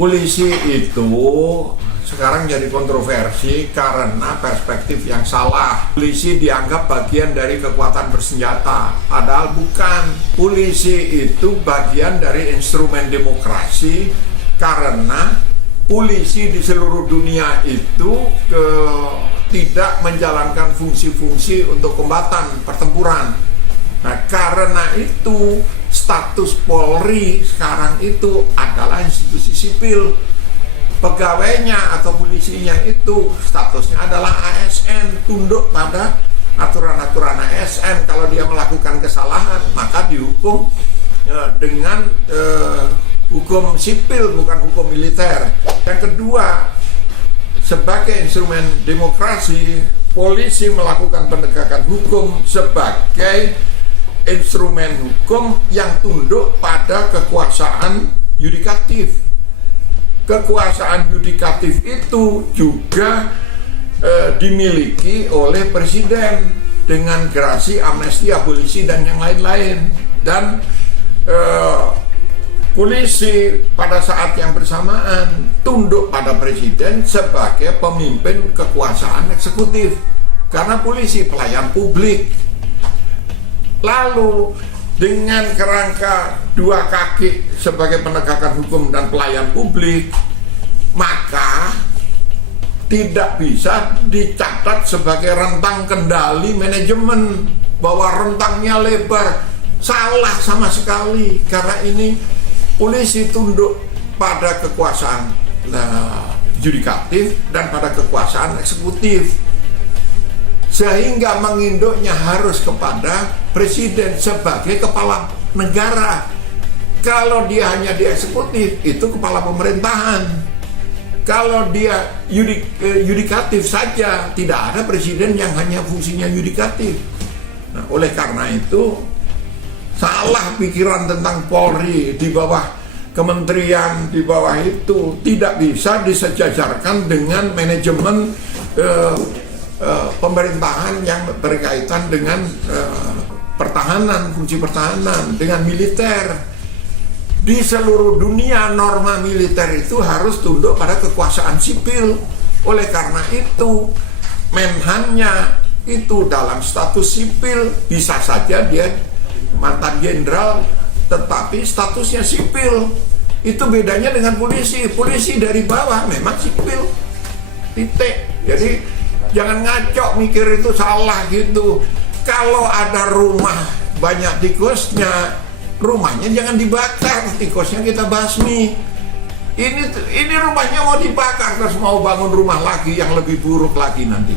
Polisi itu sekarang jadi kontroversi karena perspektif yang salah. Polisi dianggap bagian dari kekuatan bersenjata, padahal bukan. Polisi itu bagian dari instrumen demokrasi karena polisi di seluruh dunia itu tidak menjalankan fungsi-fungsi untuk kombatan pertempuran. Nah, karena itu status Polri sekarang itu adalah institusi sipil. Pegawainya atau polisinya itu statusnya adalah ASN, tunduk pada aturan-aturan ASN. Kalau dia melakukan kesalahan, maka dihukum dengan hukum sipil, bukan hukum militer. Yang kedua, sebagai instrumen demokrasi, polisi melakukan penegakan hukum sebagai instrumen hukum yang tunduk pada kekuasaan yudikatif. Kekuasaan yudikatif itu juga dimiliki oleh presiden dengan gerasi amnesti abolisi dan yang lain-lain. Dan polisi pada saat yang bersamaan tunduk pada presiden sebagai pemimpin kekuasaan eksekutif, karena polisi pelayan publik. Lalu dengan kerangka dua kaki sebagai penegakan hukum dan pelayan publik, maka tidak bisa dicatat sebagai rentang kendali manajemen, bahwa rentangnya lebar. Salah sama sekali, karena ini polisi tunduk pada kekuasaan yudikatif dan pada kekuasaan eksekutif, sehingga menginduknya harus kepada presiden sebagai kepala negara. Kalau dia hanya di eksekutif, itu kepala pemerintahan. Kalau dia yudikatif saja, tidak ada presiden yang hanya fungsinya yudikatif. Nah, oleh karena itu, salah pikiran tentang Polri di bawah kementerian, di bawah itu tidak bisa disejajarkan dengan manajemen pemerintahan yang berkaitan dengan pertahanan, fungsi pertahanan, dengan militer. Di seluruh dunia norma militer itu harus tunduk pada kekuasaan sipil. Oleh karena itu, menhannya itu dalam status sipil, bisa saja dia mantan jenderal tetapi statusnya sipil. Itu bedanya dengan polisi. Polisi dari bawah memang sipil, titik. Jadi jangan ngaco mikir itu salah gitu. Kalau ada rumah banyak tikusnya, rumahnya jangan dibakar, tikusnya kita basmi. Ini rumahnya mau dibakar, terus mau bangun rumah lagi yang lebih buruk lagi nanti.